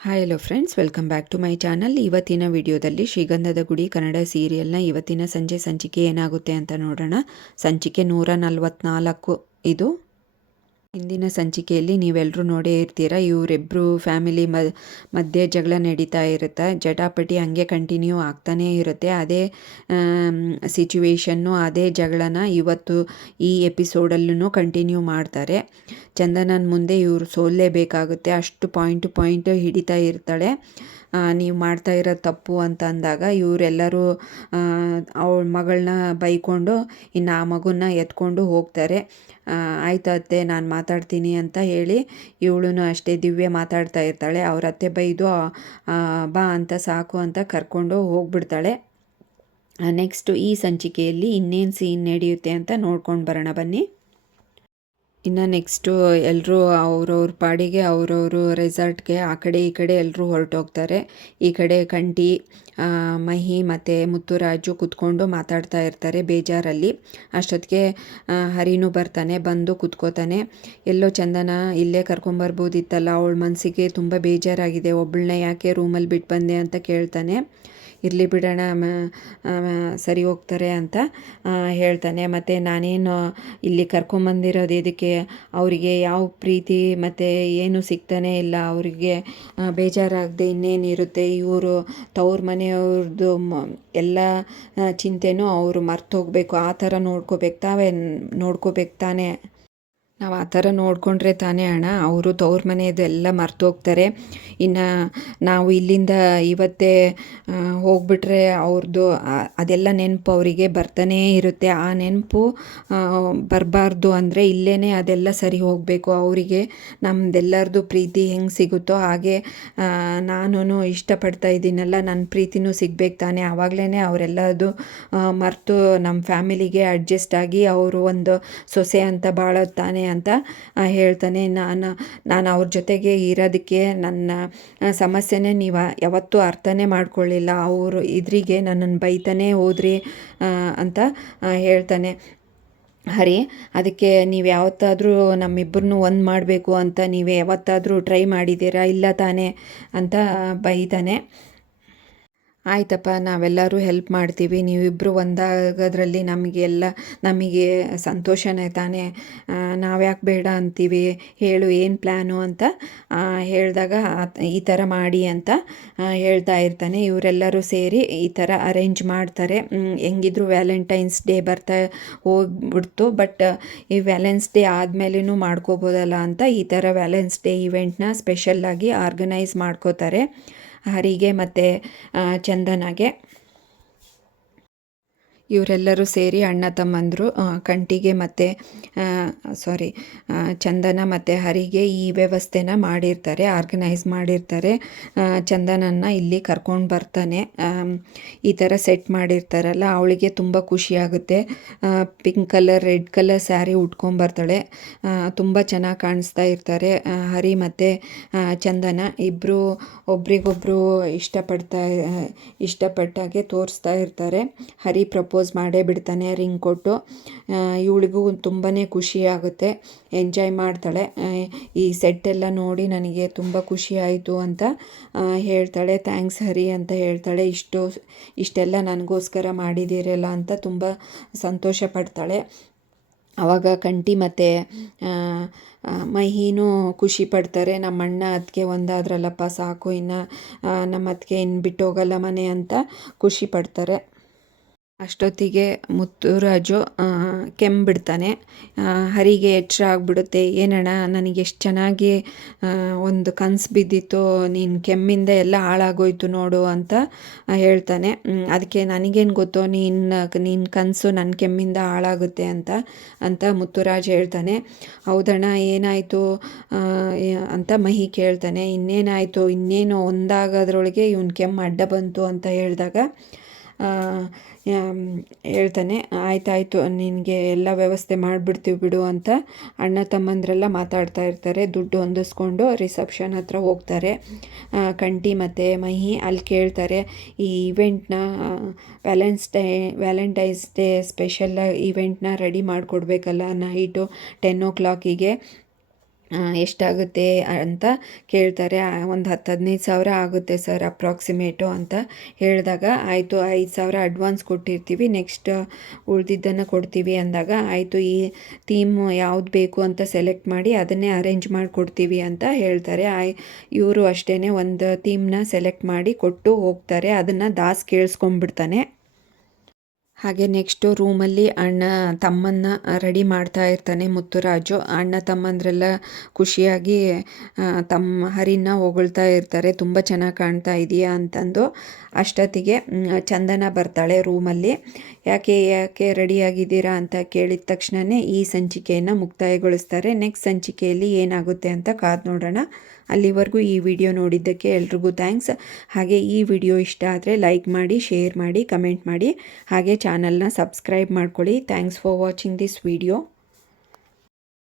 Hi hello friends, welcome back to my channel. ಇವತ್ತಿನ ವಿಡಿಯೋದಲ್ಲಿ ಶ್ರೀಗಂಧದ ಗುಡಿ ಕನ್ನಡ ಸೀರಿಯಲ್ನ ಇವತ್ತಿನ ಸಂಚಿಕೆ ಏನಾಗುತ್ತೆ ಅಂತ ನೋಡೋಣ. ಸಂಚಿಕೆ 144 ಇದು. ಹಿಂದಿನ ಸಂಚಿಕೆಯಲ್ಲಿ ನೀವೆಲ್ಲರೂ ನೋಡೇ ಇರ್ತೀರ, ಇವರಿಬ್ಬರು ಫ್ಯಾಮಿಲಿ ಮಧ್ಯೆ ಜಗಳ ನಡೀತಾ ಇರುತ್ತೆ. ಜಟಾಪಟಿ ಹಂಗೆ ಕಂಟಿನ್ಯೂ ಆಗ್ತಾನೇ ಇರುತ್ತೆ. ಅದೇ ಸಿಚುವೇಶನ್ನು, ಅದೇ ಜಗಳನ ಇವತ್ತು ಈ ಎಪಿಸೋಡಲ್ಲೂ ಕಂಟಿನ್ಯೂ ಮಾಡ್ತಾರೆ. ಚಂದನನ ಮುಂದೆ ಇವರು ಸೋಲ್ಲೇಬೇಕಾಗುತ್ತೆ, ಅಷ್ಟು ಪಾಯಿಂಟ್ ಹಿಡಿತಾ ಇರ್ತಾಳೆ. ನೀವು ಮಾಡ್ತಾ ಇರೋ ತಪ್ಪು ಅಂತ ಅಂದಾಗ ಇವರೆಲ್ಲರೂ ಅವಳ ಮಗಳನ್ನ ಬೈಕೊಂಡು ಇನ್ನು ಆ ಮಗುನ ಎತ್ಕೊಂಡು ಹೋಗ್ತಾರೆ. ಆಯ್ತು ಅತ್ತೆ, ನಾನು ಮಾತಾಡ್ತೀನಿ ಅಂತ ಹೇಳಿ ಇವಳು ಅಷ್ಟೇ ದಿವ್ಯ ಮಾತಾಡ್ತಾ ಇರ್ತಾಳೆ. ಅವ್ರ ಅತ್ತೆ ಬೈದು ಬಾ ಅಂತ ಸಾಕು ಅಂತ ಕರ್ಕೊಂಡು ಹೋಗ್ಬಿಡ್ತಾಳೆ. ನೆಕ್ಸ್ಟು ಈ ಸಂಚಿಕೆಯಲ್ಲಿ ಇನ್ನೇನು ಸೀನ್ ನಡೆಯುತ್ತೆ ಅಂತ ನೋಡ್ಕೊಂಡು ಬರೋಣ ಬನ್ನಿ. ಇನ್ನು ನೆಕ್ಸ್ಟು ಎಲ್ಲರೂ ಅವ್ರವ್ರ ಪಾಡಿಗೆ ಅವ್ರವರು ರೆಸಾರ್ಟ್ಗೆ ಆ ಕಡೆ ಈ ಕಡೆ ಎಲ್ಲರೂ ಹೊರಟೋಗ್ತಾರೆ. ಈ ಕಡೆ ಕಂಠಿ, ಮಹಿ ಮತ್ತು ಮುತ್ತುರಾಜು ಕೂತ್ಕೊಂಡು ಮಾತಾಡ್ತಾ ಇರ್ತಾರೆ ಬೇಜಾರಲ್ಲಿ. ಅಷ್ಟೊತ್ತಿಗೆ ಹರಿನೂ ಬರ್ತಾನೆ, ಬಂದು ಕೂತ್ಕೋತಾನೆ. ಎಲ್ಲೋ ಚಂದನ ಇಲ್ಲೇ ಕರ್ಕೊಂಬರ್ಬೋದಿತ್ತಲ್ಲ, ಅವಳ ಮನಸ್ಸಿಗೆ ತುಂಬ ಬೇಜಾರಾಗಿದೆ, ಒಬ್ಬಳನ್ನ ಯಾಕೆ ರೂಮಲ್ಲಿ ಬಿಟ್ಟು ಬಂದೆ ಅಂತ ಕೇಳ್ತಾನೆ. ಇರಲಿ ಬಿಡೋಣ, ಸರಿ ಹೋಗ್ತಾರೆ ಅಂತ ಹೇಳ್ತಾನೆ. ಮತ್ತು ನಾನೇನು ಇಲ್ಲಿ ಕರ್ಕೊಂಬಂದಿರೋದು ಇದಕ್ಕೆ, ಅವರಿಗೆ ಯಾವ ಪ್ರೀತಿ ಮತ್ತು ಏನು ಸಿಗ್ತಾನೆ ಇಲ್ಲ, ಅವರಿಗೆ ಬೇಜಾರಾಗದೆ ಇನ್ನೇನಿರುತ್ತೆ. ಇವರು ತವ್ರ ಮನೆಯವ್ರದ್ದು ಎಲ್ಲ ಚಿಂತೆನೂ ಅವರು ಮರ್ತೋಗ್ಬೇಕು, ಆ ಥರ ನೋಡ್ಕೋಬೇಕು ತಾನೇ. ನಾವು ಆ ಥರ ನೋಡಿಕೊಂಡ್ರೆ ತಾನೇ ಅಣ್ಣ ಅವರು ತವ್ರ ಮನೆಯದೆಲ್ಲ ಮರ್ತೋಗ್ತಾರೆ. ಇನ್ನು ನಾವು ಇಲ್ಲಿಂದ ಇವತ್ತೇ ಹೋಗ್ಬಿಟ್ರೆ ಅವ್ರದ್ದು ಅದೆಲ್ಲ ನೆನಪು ಅವರಿಗೆ ಬರ್ತಾನೇ ಇರುತ್ತೆ. ಆ ನೆನಪು ಬರಬಾರ್ದು ಅಂದರೆ ಇಲ್ಲೇ ಅದೆಲ್ಲ ಸರಿ ಹೋಗಬೇಕು. ಅವರಿಗೆ ನಮ್ಮದೆಲ್ಲರದು ಪ್ರೀತಿ ಹೆಂಗೆ ಸಿಗುತ್ತೋ ಹಾಗೆ ನಾನು ಇಷ್ಟಪಡ್ತಾ ಇದ್ದೀನಲ್ಲ, ನನ್ನ ಪ್ರೀತಿನೂ ಸಿಗ್ಬೇಕು ತಾನೇ. ಆವಾಗಲೇ ಅವರೆಲ್ಲದು ಮರೆತು ನಮ್ಮ ಫ್ಯಾಮಿಲಿಗೆ ಅಡ್ಜಸ್ಟ್ ಆಗಿ ಅವರು ಒಂದು ಸೊಸೆ ಅಂತ ಬಾಳೋದು ತಾನೇ ಅಂತ ಹೇಳ್ತಾನೆ. ನಾನು ಅವ್ರ ಜೊತೆಗೆ ಇರೋದಕ್ಕೆ ನನ್ನ ಸಮಸ್ಯೆನೇ ನೀವು ಯಾವತ್ತೂ ಅರ್ಥನೇ ಮಾಡ್ಕೊಳ್ಳಿಲ್ಲ, ಅವರು ಇದ್ರಿಗೆ ನನ್ನನ್ನು ಬೈತಾನೇ ಹೋದ್ರಿ ಅಂತ ಹೇಳ್ತಾನೆ ಹರಿ. ಅದಕ್ಕೆ ನೀವು ಯಾವತ್ತಾದರೂ ನಮ್ಮಿಬ್ಬರನ್ನೂ ಒಂದು ಮಾಡಬೇಕು ಅಂತ ನೀವು ಯಾವತ್ತಾದರೂ ಟ್ರೈ ಮಾಡಿದ್ದೀರಾ? ಇಲ್ಲ ತಾನೇ ಅಂತ ಬೈತಾನೆ. ಆಯ್ತಪ್ಪ, ನಾವೆಲ್ಲರೂ ಹೆಲ್ಪ್ ಮಾಡ್ತೀವಿ, ನೀವಿಬ್ಬರು ಒಂದಾಗೋದ್ರಲ್ಲಿ ನಮಗೆ ಸಂತೋಷನೇ ತಾನೇ, ನಾವ್ಯಾಕೆ ಬೇಡ ಅಂತೀವಿ, ಹೇಳು ಏನು ಪ್ಲ್ಯಾನು ಅಂತ ಹೇಳಿದಾಗ ಈ ಥರ ಮಾಡಿ ಅಂತ ಹೇಳ್ತಾ ಇರ್ತಾನೆ. ಇವರೆಲ್ಲರೂ ಸೇರಿ ಈ ಥರ ಅರೇಂಜ್ ಮಾಡ್ತಾರೆ. ಹೆಂಗಿದ್ರು ವ್ಯಾಲೆಂಟೈನ್ಸ್ ಡೇ ಬರ್ತಾ ಹೋಗ್ಬಿಡ್ತು, ಬಟ್ ಈ ವ್ಯಾಲೆನ್ಸ್ ಡೇ ಆದಮೇಲೂ ಮಾಡ್ಕೋಬೋದಲ್ಲ ಅಂತ ಈ ಥರ ವ್ಯಾಲೆನ್ಸ್ ಡೇ ಇವೆಂಟ್ನ ಸ್ಪೆಷಲ್ಲಾಗಿ ಆರ್ಗನೈಸ್ ಮಾಡ್ಕೋತಾರೆ ಹರಿಗೆ ಮತ್ತು ಚಂದನಗೆ. ಇವರೆಲ್ಲರೂ ಸೇರಿ ಅಣ್ಣ ತಮ್ಮಂದರು ಕಂಠಿಗೆ ಮತ್ತು ಚಂದನ ಮತ್ತು ಹರಿಗೆ ಈ ವ್ಯವಸ್ಥೆನ ಮಾಡಿರ್ತಾರೆ, ಆರ್ಗನೈಸ್ ಮಾಡಿರ್ತಾರೆ. ಚಂದನನ್ನು ಇಲ್ಲಿ ಕರ್ಕೊಂಡು ಬರ್ತಾನೆ. ಈ ಥರ ಸೆಟ್ ಮಾಡಿರ್ತಾರಲ್ಲ, ಅವಳಿಗೆ ತುಂಬ ಖುಷಿಯಾಗುತ್ತೆ. Pink colour, red colour sari ಉಟ್ಕೊಂಬರ್ತಾಳೆ. ತುಂಬ ಚೆನ್ನಾಗಿ ಕಾಣಿಸ್ತಾ ಇರ್ತಾರೆ ಹರಿ ಮತ್ತು ಚಂದನ. ಇಬ್ಬರು ಒಬ್ರಿಗೊಬ್ಬರು ಇಷ್ಟಪಟ್ಟಾಗೆ ತೋರಿಸ್ತಾ ಇರ್ತಾರೆ. ಹರಿ ಪ್ರಪೋಸ್ ಮಾಡೇ ಬಿಡ್ತಾನೆ ರಿಂಗ್ ಕೊಟ್ಟು. ಇವಳಿಗೂ ತುಂಬಾ ಖುಷಿ ಆಗುತ್ತೆ, ಎಂಜಾಯ್ ಮಾಡ್ತಾಳೆ. ಈ ಸೆಟ್ಟೆಲ್ಲ ನೋಡಿ ನನಗೆ ತುಂಬ ಖುಷಿ ಆಯಿತು ಅಂತ ಹೇಳ್ತಾಳೆ. ಥ್ಯಾಂಕ್ಸ್ ಹರಿ ಅಂತ ಹೇಳ್ತಾಳೆ. ಇಷ್ಟೆಲ್ಲ ನನಗೋಸ್ಕರ ಮಾಡಿದ್ದೀರಲ್ಲ ಅಂತ ತುಂಬ ಸಂತೋಷ ಪಡ್ತಾಳೆ. ಆವಾಗ ಕಂಠಿ ಮತ್ತು ಮಹಿನೂ ಖುಷಿ ಪಡ್ತಾರೆ. ನಮ್ಮ ಅಣ್ಣ ಅದಕ್ಕೆ ಒಂದಾದ್ರಲ್ಲಪ್ಪ ಸಾಕು, ಇನ್ನು ನಮ್ಮ ಅದಕ್ಕೆ ಇನ್ನು ಬಿಟ್ಟು ಹೋಗಲ್ಲ ಮನೆ ಅಂತ ಖುಷಿ ಪಡ್ತಾರೆ. ಅಷ್ಟೊತ್ತಿಗೆ ಮುತ್ತುರಾಜು ಕೆಮ್ಮಿಬಿಡ್ತಾನೆ. ಹರಿಗೆ ಎಚ್ಚರ ಆಗಿಬಿಡುತ್ತೆ. ಏನಣ್ಣ, ನನಗೆ ಎಷ್ಟು ಚೆನ್ನಾಗಿ ಒಂದು ಕನಸು ಬಿದ್ದಿತ್ತು, ನೀನು ಕೆಮ್ಮಿಂದ ಎಲ್ಲ ಹಾಳಾಗೋಯ್ತು ನೋಡು ಅಂತ ಹೇಳ್ತಾನೆ. ಅದಕ್ಕೆ ನನಗೇನು ಗೊತ್ತೋ ನಿನ್ನ ಕನಸು ನನ್ನ ಕೆಮ್ಮಿಂದ ಹಾಳಾಗುತ್ತೆ ಅಂತ ಮುತ್ತುರಾಜ್ ಹೇಳ್ತಾನೆ. ಹೌದಣ್ಣ, ಏನಾಯಿತು ಅಂತ ಮಹಿ ಕೇಳ್ತಾನೆ. ಇನ್ನೇನಾಯಿತು, ಇನ್ನೇನು ಒಂದಾಗೋದ್ರೊಳಗೆ ಇವನು ಕೆಮ್ಮು ಅಡ್ಡ ಬಂತು ಅಂತ ಹೇಳಿದಾಗ ಹೇಳ್ತಾನೆ, ಆಯ್ತಾಯಿತು, ನಿನಗೆ ಎಲ್ಲ ವ್ಯವಸ್ಥೆ ಮಾಡಿಬಿಡ್ತೀವಿ ಬಿಡು ಅಂತ ಅಣ್ಣ ತಮ್ಮಂದ್ರೆಲ್ಲ ಮಾತಾಡ್ತಾ ಇರ್ತಾರೆ. ದುಡ್ಡು ಹೊಂದಿಸ್ಕೊಂಡು ರಿಸೆಪ್ಷನ್ ಹತ್ರ ಹೋಗ್ತಾರೆ. ಕಂಠಿ ಮತ್ತು ಮಹಿ ಅಲ್ಲಿ ಕೇಳ್ತಾರೆ, ಈ ಇವೆಂಟ್ನ ವ್ಯಾಲೆಂಟೈನ್ಸ್ ಡೇ ಸ್ಪೆಷಲ್ ಇವೆಂಟ್ನ ರೆಡಿ ಮಾಡಿಕೊಡ್ಬೇಕಲ್ಲ ನೈಟು 10 o'clock ಎಷ್ಟಾಗುತ್ತೆ ಅಂತ ಕೇಳ್ತಾರೆ. ಒಂದು 10-15 ಸಾವಿರ ಆಗುತ್ತೆ ಸರ್ ಅಪ್ರಾಕ್ಸಿಮೇಟು ಅಂತ ಹೇಳಿದಾಗ, ಆಯಿತು 5,000 ಅಡ್ವಾನ್ಸ್ ಕೊಟ್ಟಿರ್ತೀವಿ, ನೆಕ್ಸ್ಟ್ ಉಳಿದಿದ್ದನ್ನು ಕೊಡ್ತೀವಿ ಅಂದಾಗ, ಆಯಿತು ಈ ಥೀಮ್ ಯಾವ್ದು ಬೇಕು ಅಂತ ಸೆಲೆಕ್ಟ್ ಮಾಡಿ ಅದನ್ನೇ ಅರೇಂಜ್ ಮಾಡಿಕೊಡ್ತೀವಿ ಅಂತ ಹೇಳ್ತಾರೆ. ಇವರು ಅಷ್ಟೇ ಒಂದು ಥೀಮ್ನ ಸೆಲೆಕ್ಟ್ ಮಾಡಿ ಕೊಟ್ಟು ಹೋಗ್ತಾರೆ. ಅದನ್ನು ದಾಸ್ ಕೇಳಿಸ್ಕೊಂಡ್ಬಿಡ್ತಾನೆ. ಹಾಗೆ ನೆಕ್ಸ್ಟು ರೂಮಲ್ಲಿ ಅಣ್ಣ ತಮ್ಮನ್ನ ರೆಡಿ ಮಾಡ್ತಾ ಇರ್ತಾನೆ ಮುತ್ತುರಾಜು. ಅಣ್ಣ ತಮ್ಮಂದ್ರೆಲ್ಲ ಖುಷಿಯಾಗಿ ತಮ್ಮ ಹರಿನ ಹೊಗಳ್ತಾ ಇರ್ತಾರೆ, ತುಂಬ ಚೆನ್ನಾಗಿ ಕಾಣ್ತಾ ಇದೆಯಾ ಅಂತಂದು. ಅಷ್ಟೊತ್ತಿಗೆ ಚಂದನ ಬರ್ತಾಳೆ ರೂಮಲ್ಲಿ. ಯಾಕೆ ರೆಡಿಯಾಗಿದ್ದೀರಾ ಅಂತ ಕೇಳಿದ ತಕ್ಷಣವೇ ಈ ಸಂಚಿಕೆಯನ್ನು ಮುಕ್ತಾಯಗೊಳಿಸ್ತಾರೆ. ನೆಕ್ಸ್ಟ್ ಸಂಚಿಕೆಯಲ್ಲಿ ಏನಾಗುತ್ತೆ ಅಂತ ಕಾದು ನೋಡೋಣ. ಅಲ್ಲಿವರೆಗೂ ಈ ವಿಡಿಯೋ ನೋಡಿದ್ದಕ್ಕೆ ಎಲ್ರಿಗೂ ಥ್ಯಾಂಕ್ಸ್. ಹಾಗೆ ಈ ವಿಡಿಯೋ ಇಷ್ಟ ಆದರೆ ಲೈಕ್ ಮಾಡಿ, ಶೇರ್ ಮಾಡಿ, ಕಮೆಂಟ್ ಮಾಡಿ. ಹಾಗೆ ಚಾನಲ್ನ ಸಬ್ಸ್ಕ್ರೈಬ್ ಮಾಡ್ಕೊಳ್ಳಿ. Thanks for watching this video.